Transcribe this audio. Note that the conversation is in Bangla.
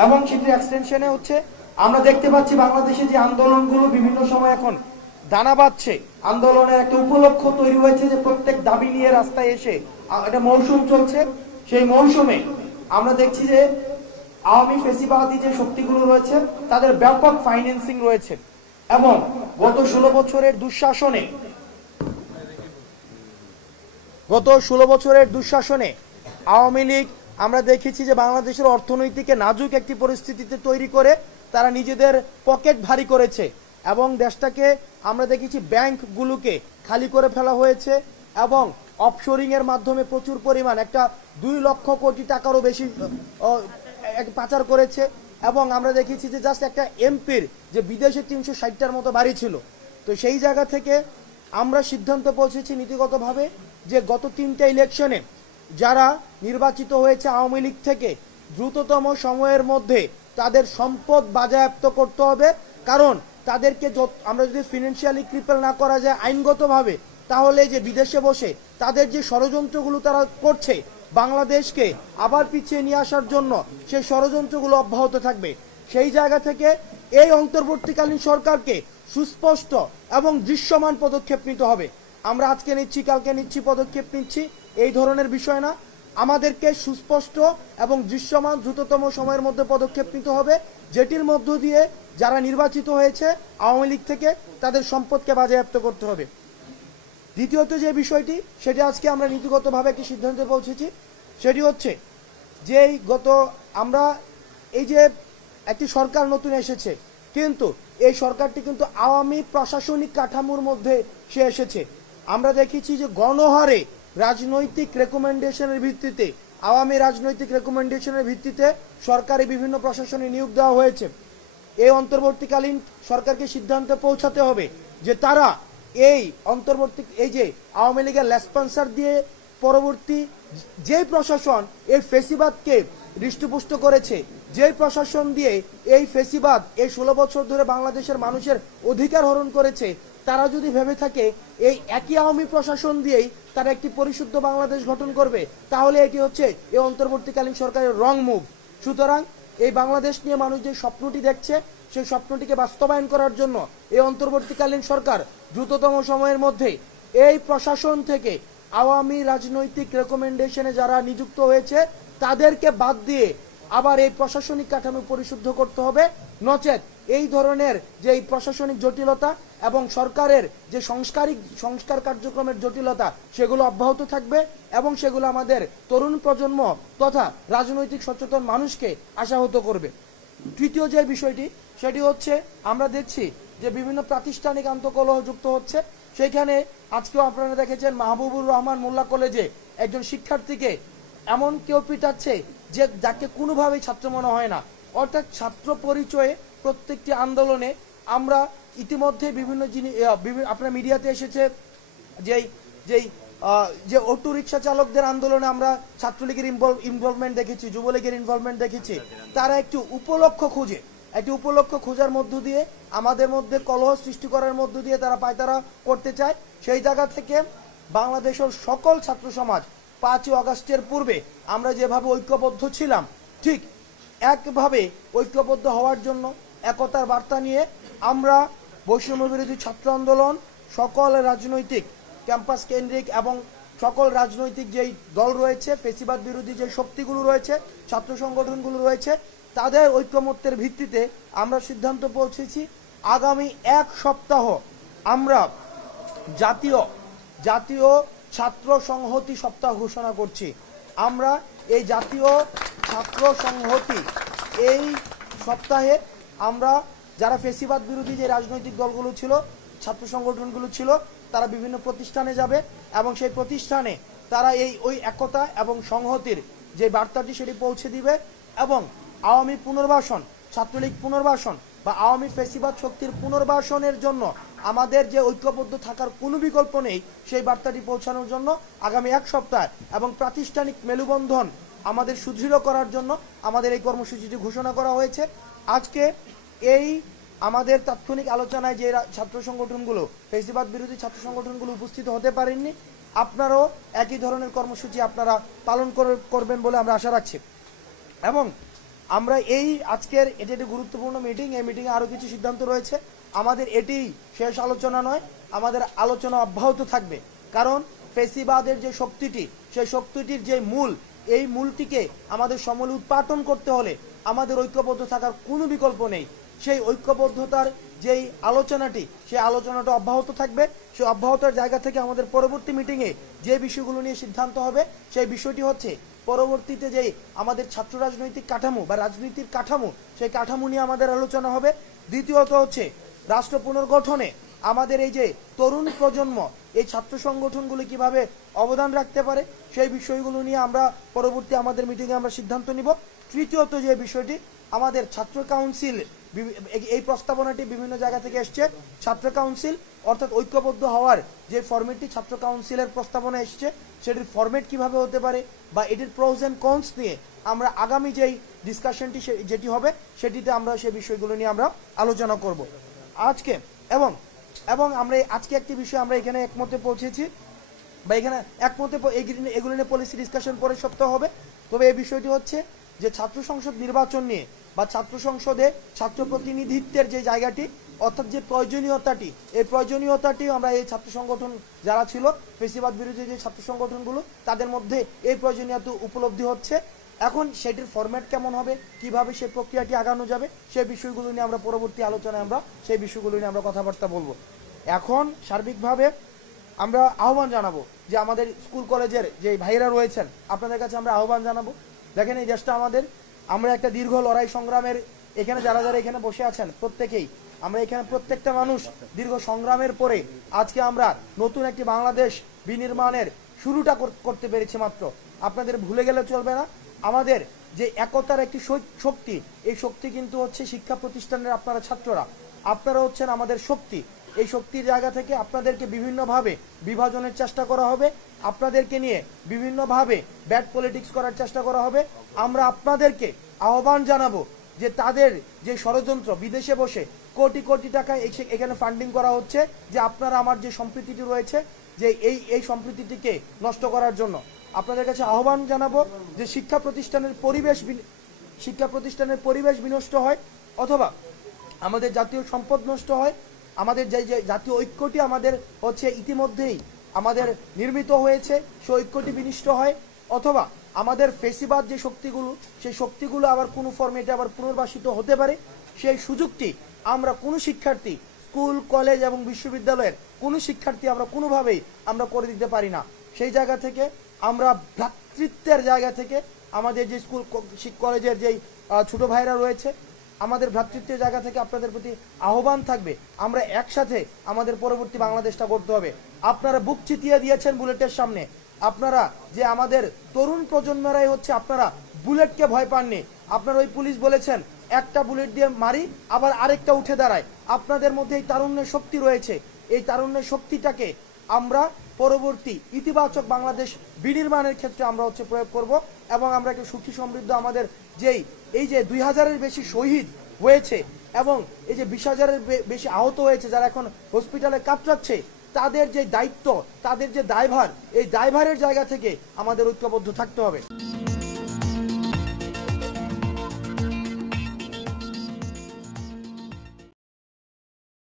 এবং সেটি এক্সটেনশনে হচ্ছে আমরা দেখতে পাচ্ছি বাংলাদেশে যে আন্দোলনগুলো বিভিন্ন সময় এখন দানা বাঁধছে, আন্দোলনের একটা উপলক্ষ্য তৈরি হয়েছে যে প্রত্যেক দাবি নিয়ে রাস্তায় এসে একটা মৌসুম চলছে। সেই মৌসুমে আমরা দেখছি যে আওয়ামী ফেসিবাদী যে শক্তিগুলো রয়েছে তাদের ব্যাপক ফাইন্যান্সিং রয়েছে এবং গত 16 বছরের দুঃশাসনে আওয়ামী লীগ আমরা দেখেছি যে বাংলাদেশের অর্থনৈতিকে নাজুক একটি পরিস্থিতিতে তৈরি করে তারা নিজেদের পকেট ভারী করেছে এবং দেশটাকে আমরা দেখেছি ব্যাংকগুলোকে খালি করে ফেলা হয়েছে এবং অফশোরিং এর মাধ্যমে প্রচুর পরিমাণ একটা 2 লক্ষ কোটি টাকারও বেশি পাচার করেছে এবং আমরা দেখেছি যে জাস্ট একটা এমপির যে বিদেশে 360টার মতো বাড়ি ছিল। তো সেই জায়গা থেকে আমরা সিদ্ধান্ত পৌঁছেছি নীতিগতভাবে যে গত 3টা ইলেকশনে যারা নির্বাচিত হয়েছে আওয়ামী লীগ থেকে দ্রুততম সময়ের মধ্যে তাদের সম্পদ বাজেয়াপ্ত করতে হবে, কারণ তাদেরকে আমরা যদি ফিনান্সিয়ালি ক্রিপল না করা যায় আইনগতভাবে, তাহলে যে বিদেশে বসে তাদের যে ষড়যন্ত্রগুলো তারা করছে বাংলাদেশকে আবার পিছিয়ে নিয়ে আসার জন্য, সেই ষড়যন্ত্রগুলো অব্যাহত থাকবে। সেই জায়গা থেকে এই অন্তর্বর্তীকালীন সরকারকে সুস্পষ্ট এবং দৃশ্যমান পদক্ষেপ নিতে হবে। আমরা আজকে নিচ্ছি, কালকে নিচ্ছি, পদক্ষেপ নিচ্ছি এই ধরনের বিষয় না, আমাদেরকে সুস্পষ্ট এবং দৃশ্যমান দ্রুততম সময়ের মধ্যে পদক্ষেপ নিতে হবে, যেটির মধ্য দিয়ে যারা নির্বাচিত হয়েছে আওয়ামী লীগ থেকে তাদের সম্পদকে বাজেয়াপ্ত করতে হবে। দ্বিতীয়ত যে বিষয়টি, সেটি আজকে আমরা নীতিগতভাবে একটি সিদ্ধান্তে পৌঁছেছি, সেটি হচ্ছে যে আমরা এই যে একটি সরকার নতুন এসেছে, কিন্তু এই সরকারটি কিন্তু আওয়ামী প্রশাসনিক কাঠামোর মধ্যে সে এসেছে। আমরা দেখেছি যে গণহারে রাজনৈতিক রেকমেন্ডেশনের ভিত্তিতে, আওয়ামী রাজনৈতিক রেকমেন্ডেশনের ভিত্তিতে সরকারি বিভিন্ন প্রশাসনে নিয়োগ দেওয়া হয়েছে। এই অন্তর্বর্তীকালীন সরকারকে সিদ্ধান্তে পৌঁছাতে হবে যে তারা এই যে আওয়ামী লীগের লেসপন্সার দিয়ে পরবর্তী যে প্রশাসন এই ফেসিবাদকে হৃষ্টপুষ্ট করেছে, যে প্রশাসন দিয়ে এই ফেসিবাদ এই 16 বছর ধরে বাংলাদেশের মানুষের অধিকার হরণ করেছে, তারা যদি ভেবে থাকে এই একই আওয়ামী প্রশাসন দিয়েই তারা একটি পরিশুদ্ধ বাংলাদেশ গঠন করবে, তাহলে এটি হচ্ছে এই অন্তর্বর্তীকালীন সরকারের রং মুভ। সুতরাং এই বাংলাদেশ নিয়ে মানুষ যে স্বপ্নটি দেখছে, সেই স্বপ্নটিকে বাস্তবায়ন করার জন্য এই অন্তর্বর্তীকালীন সরকার দ্রুততম সময়ের মধ্যে এই প্রশাসন থেকে আওয়ামী রাজনৈতিক রেকমেন্ডেশনে যারা নিযুক্ত হয়েছে তাদেরকে বাদ দিয়ে আবার এই প্রশাসনিক কাঠামো পরিশুদ্ধ করতে হবে। নচেত এই ধরনের যে এই প্রশাসনিক জটিলতা এবং সরকারের যে সংস্কার কার্যক্রমের জটিলতা, সেগুলো অব্যাহত থাকবে এবং সেগুলো আমাদের তরুণ প্রজন্ম তথা রাজনৈতিক সচেতন মানুষকে আশাহত করবে। তৃতীয় যে বিষয়টি, সেটি হচ্ছে আমরা দেখছি যে বিভিন্ন প্রাতিষ্ঠানিক আন্তঃকলহ যুক্ত হচ্ছে। সেখানে আজকেও আপনারা দেখেছেন মাহবুবুর রহমান মোল্লা কলেজে একজন শিক্ষার্থীকে এমন কেউ পিটাচ্ছে যে যাকে কোনোভাবেই ছাত্র মনে হয় না। অর্থাৎ ছাত্র পরিচয়ে প্রত্যেকটি আন্দোলনে আমরা ইতিমধ্যে বিভিন্ন আপনার মিডিয়াতে এসেছে যে অটো রিক্সা চালকদের আন্দোলনে আমরা ছাত্রলীগের ইনভলভমেন্ট দেখেছি, যুবলীগের ইনভলভমেন্ট দেখেছি। তারা একটি উপলক্ষ খোঁজার মধ্য দিয়ে আমাদের মধ্যে কলহ সৃষ্টি করার মধ্য দিয়ে তারা পায়তারা করতে চায়। সেই জায়গা থেকে বাংলাদেশের সকল ছাত্র সমাজ 5ই আগস্টের পূর্বে আমরা যেভাবে ঐক্যবদ্ধ ছিলাম, ঠিক একভাবে ঐক্যবদ্ধ হওয়ার জন্য একতার বার্তা নিয়ে আমরা বৈষম্য বিরোধী ছাত্র আন্দোলন সকল রাজনৈতিক ক্যাম্পাস কেন্দ্রিক এবং সকল রাজনৈতিক যেই দল রয়েছে, ফেসিবাদ বিরোধী যে শক্তিগুলো রয়েছে, ছাত্র সংগঠনগুলো রয়েছে, তাদের ঐক্যমত্যের ভিত্তিতে আমরা সিদ্ধান্ত পৌঁছেছি আগামী 1 সপ্তাহ আমরা জাতীয় ছাত্র সংহতি সপ্তাহ ঘোষণা করছি। আমরা এই জাতীয় ছাত্র সংহতি এই সপ্তাহে আমরা যারা ফেসিবাদ বিরোধী যে রাজনৈতিক দলগুলো ছিল, ছাত্র সংগঠনগুলো ছিল, তারা বিভিন্ন প্রতিষ্ঠানে যাবে এবং সেই প্রতিষ্ঠানে তারা ওই একতা এবং সংহতির যে বার্তাটি সেটি পৌঁছে দিবে এবং আওয়ামী পুনর্বাসন, ছাত্রলীগ পুনর্বাসন বা আওয়ামী ফেসিবাদ শক্তির পুনর্বাসনের জন্য আমাদের যে ঐক্যবদ্ধ থাকার কোনো বিকল্প নেই, সেই বার্তাটি পৌঁছানোর জন্য আগামী 1 সপ্তাহ এবং প্রাতিষ্ঠানিক মেলুবন্ধন আমাদের সুদৃঢ় করার জন্য আমাদের এই কর্মসূচিটি ঘোষণা করা হয়েছে। আজকে এই আমাদের তাৎক্ষণিক আলোচনায় যে ছাত্র সংগঠনগুলো, ফেসিবাদ বিরোধী ছাত্র সংগঠনগুলো উপস্থিত হতে পারেননি, আপনারাও একই ধরনের কর্মসূচি আপনারা পালন করবেন বলে আমরা আশা রাখছি। এবং আমরা এই আজকের এটি একটি গুরুত্বপূর্ণ মিটিং, এই মিটিংয়ে আরো কিছু সিদ্ধান্ত রয়েছে। আমাদের এটি শেষ আলোচনা নয়, আমাদের আলোচনা অব্যাহত থাকবে। কারণ ফেসিবাদের যে শক্তিটি, সেই শক্তিটির যে মূল, এই মূলটিকে আমাদের সমূলে উৎপাটন করতে হলে আমাদের ঐক্যবদ্ধ থাকার কোনো বিকল্প নেই। সেই ঐক্যবদ্ধতার যেই আলোচনাটি, সেই আলোচনাটা অব্যাহত থাকবে। সেই অব্যাহতার জায়গা থেকে আমাদের পরবর্তী মিটিংয়ে যে বিষয়গুলো নিয়ে সিদ্ধান্ত হবে, সেই বিষয়টি হচ্ছে পরবর্তীতে যে আমাদের ছাত্র রাজনৈতিক কাঠামো বা রাজনীতির কাঠামো, সেই কাঠামো নিয়ে আমাদের আলোচনা হবে। দ্বিতীয়ত হচ্ছে রাষ্ট্র পুনর্গঠনে আমাদের এই যে তরুণ প্রজন্ম, এই ছাত্র সংগঠনগুলি কিভাবে অবদান রাখতে পারে, সেই বিষয়গুলো নিয়ে আমরা পরবর্তী আমাদের মিটিংয়ে আমরা সিদ্ধান্ত নিব। তৃতীয়ত যে বিষয়টি, আমাদের ছাত্র কাউন্সিল, এই প্রস্তাবনাটি বিভিন্ন জায়গা থেকে এসছে। ছাত্র কাউন্সিল অর্থাৎ ঐক্যবদ্ধ হওয়ার যে ফরম্যাটটি ছাত্র কাউন্সিলের প্রস্তাবনা এসছে, সেটির ফরম্যাট কিভাবে হতে পারে বা এটির প্রোজ এন্ড কনস নিয়ে আমরা আগামী যেই ডিসকাশনটি যেটি হবে, সেটিতে আমরা সেই বিষয়গুলো নিয়ে আমরা আলোচনা করব আজকে। এবং আমরা আজকে একটি বিষয় আমরা এখানে একমতে পৌঁছেছি, বা এখানে একমতে এগুলো নিয়ে পলিসি ডিসকাশন পরের সপ্তাহ হবে। তবে এই বিষয়টি হচ্ছে যে ছাত্র সংসদ নির্বাচন নিয়ে বা ছাত্র সংসদে ছাত্র প্রতিনিধিত্বের যে জায়গাটি, অর্থাৎ যে প্রয়োজনীয়তাটি, এই প্রয়োজনীয়তাটি আমরা এই ছাত্র সংগঠন যারা ছিল, ফেসিবাদ বিরোধী যে ছাত্র সংগঠনগুলো, তাদের মধ্যে এই প্রয়োজনীয়তা উপলব্ধি হচ্ছে। এখন সেটির ফরম্যাট কেমন হবে, কিভাবে সেই প্রক্রিয়াটি আগানো যাবে, সেই বিষয়গুলো নিয়ে আমরা পরবর্তী আলোচনায় আমরা সেই বিষয়গুলো নিয়ে আমরা কথাবার্তা বলবো। এখন সার্বিকভাবে আমরা আহ্বান জানাবো যে আমাদের স্কুল কলেজের যে ভাইয়েরা রয়েছেন, আপনাদের কাছে আমরা আহ্বান জানাবো, দেখেন এই দেশটা আমাদের, আমরা একটা দীর্ঘ লড়াই সংগ্রামের, এখানে যারা যারা এখানে বসে আছেন প্রত্যেকেই, আমরা এখানে প্রত্যেকটা মানুষ দীর্ঘ সংগ্রামের পরে আজকে আমরা নতুন একটি বাংলাদেশ বিনির্মাণের শুরুটা করতে পেরেছি মাত্র। আপনাদের ভুলে গেলে চলবে না, আমাদের যে একতার একটি শক্তি, এই শক্তি কিন্তু হচ্ছে শিক্ষা প্রতিষ্ঠানের আপনারা ছাত্ররা, আপনারা হচ্ছেন আমাদের শক্তি। এই শক্তির জায়গা থেকে আপনাদেরকে বিভিন্নভাবে বিভাজনের চেষ্টা করা হবে, আপনাদেরকে নিয়ে বিভিন্নভাবে ব্যাড পলিটিক্স করার চেষ্টা করা হবে। আমরা আপনাদেরকে আহ্বান জানাবো যে তাদের যে ষড়যন্ত্র, বিদেশে বসে কোটি কোটি টাকা এখানে ফান্ডিং করা হচ্ছে, যে আপনারা আমার যে সম্প্রীতিটি রয়েছে, যে এই সম্প্রীতিটিকে নষ্ট করার জন্য আপনাদের কাছে আহ্বান জানাবো যে শিক্ষা প্রতিষ্ঠানের পরিবেশ বিনষ্ট হয়, অথবা আমাদের জাতীয় সম্পদ নষ্ট হয়, আমাদের যে জাতীয় ঐক্যটি আমাদের হচ্ছে ইতিমধ্যেই আমাদের নির্মিত হয়েছে, সেই ঐক্যটি বিনষ্ট হয়, অথবা আমাদের ফেসিবাদ যে শক্তিগুলো, সেই শক্তিগুলো আবার কোনো ফর্মেটে আবার পুনর্বাসিত হতে পারে, সেই সুযোগটি আমরা কোনো শিক্ষার্থী, স্কুল কলেজ এবং বিশ্ববিদ্যালয়ের কোনো শিক্ষার্থী আমরা কোনোভাবেই আমরা করে দিতে পারি না। সেই জায়গা থেকে আমরা ভ্রাতৃত্বের জায়গা থেকে আমাদের যে স্কুল কলেজের যেই ছোট ভাইরা রয়েছে, আমাদের ভ্রাতৃত্বের জায়গা থেকে আপনাদের প্রতি আহ্বান থাকবে, আমরা একসাথে আমাদের পরবর্তী বাংলাদেশটা করতে হবে। আপনারা বুক চিতিয়ে দিয়েছেন বুলেটের সামনে, আপনারা যে আমাদের তরুণ প্রজন্মরাই হচ্ছে, আপনারা বুলেটকে ভয় পাননি। আপনারা ওই পুলিশ বলেছেন একটা বুলেট দিয়ে মারি, আবার আরেকটা উঠে দাঁড়ায়। আপনাদের মধ্যে এই তারুণ্যের শক্তি রয়েছে, এই তারুণ্যের শক্তিটাকে আমরা পরবর্তী ইতিবাচক বাংলাদেশ বিনির্মাণের ক্ষেত্রে আমরা হচ্ছে প্রয়োগ করব, এবং আমরা একটা সুখী সমৃদ্ধ আমাদের এই যে 2000-এর বেশি শহীদ হয়েছে এবং এই যে 20,000-এর বেশি আহত হয়েছে, যারা এখন হসপিটালে কাতরাচ্ছে, তাদের যে দায়িত্ব, তাদের যে দায়ভার, এই দায়ভারের জায়গা থেকে আমাদের ঐক্যবদ্ধ থাকতে হবে।